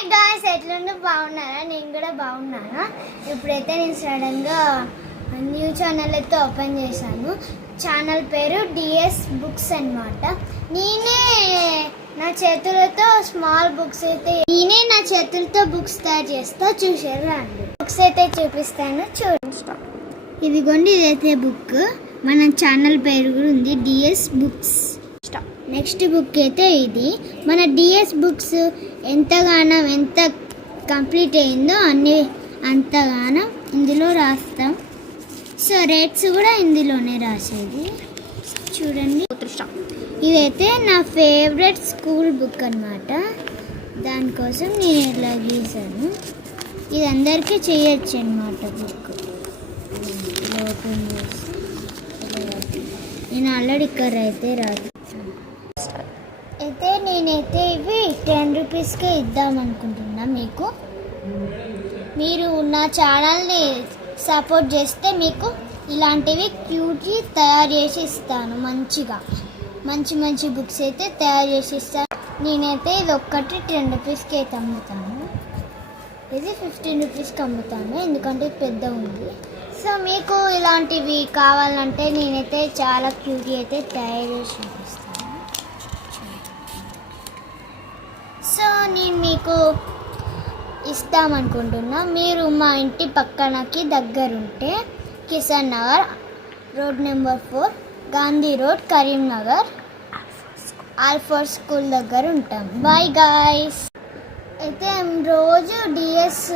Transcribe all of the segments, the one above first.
Hi guys, ఎట్లుండి బాగున్నారా? నేను కూడా బాగున్నాను. ఇప్పుడైతే నేను సడన్గా న్యూ ఛానల్ అయితే ఓపెన్ చేశాను. ఛానల్ పేరు డిఎస్ బుక్స్ అన్నమాట. నేనే నా చేతులతో బుక్స్ తయారు చేస్తా. చూసారు అండి, బుక్స్ అయితే చూపిస్తాను, చూడండి. ఇదిగోండి, ఇదైతే బుక్. మన ఛానల్ పేరు కూడా ఉంది, డిఎస్ బుక్స్. నెక్స్ట్ బుక్ అయితే ఇది. మన డిఎస్ బుక్స్ ఎంత కంప్లీట్ అయిందో అంతగానం ఇందులో రాస్తాం. సో రేట్స్ కూడా ఇందులోనే రాసేది. చూడండి, ఇదైతే నా ఫేవరెట్ స్కూల్ బుక్ అన్నమాట. దానికోసం నేను ఇలా గీసాను. ఇది అందరికీ చేయొచ్చు అన్నమాట. బుక్ ఓపెన్ చేసి నేను ఆల్రెడీ ఇక్కడ అయితే రాదు అయితే నేనైతే ఇవి 10 రూపీస్కే ఇద్దామనుకుంటున్నా. మీరు నా ఛానల్ని సపోర్ట్ చేస్తే మీకు ఇలాంటివి క్యూట్గా తయారు చేసి ఇస్తాను. మంచి బుక్స్ అయితే తయారు చేసి ఇస్తాను. నేనైతే ఇది ఒక్కటి 10 రూపీస్కి అయితే అమ్ముతాను. ఇది 15 రూపీస్కి అమ్ముతాను, ఎందుకంటే ఇది పెద్ద ఉంది. సో మీకు ఇలాంటివి కావాలంటే నేనైతే చాలా క్యూట్గా అయితే తయారు చేసి చూపిస్తాను. సో నేను మీకు ఇస్తామనుకుంటున్నా. మీరు మా ఇంటి పక్కనకి దగ్గరుంటే Kishan Nagar road number 4 Gandhi road, Karimnagar, Alphores school దగ్గర ఉంటాం. Bye guys. అయితే రోజు డిఎస్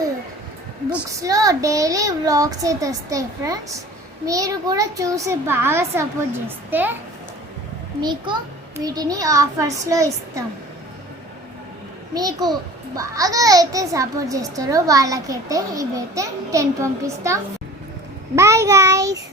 బుక్స్లో డైలీ వ్లాగ్స్ అయితే వస్తాయి ఫ్రెండ్స్. మీరు కూడా చూసి బాగా సపోర్ట్ చేస్తే మీకు వీటిని ఆఫర్స్లో ఇస్తాం. మీకు బాగా అయితే సపోర్ట్ చేస్తారో వాళ్ళకైతే ఇవైతే 10 పంపిస్తాం. Bye guys.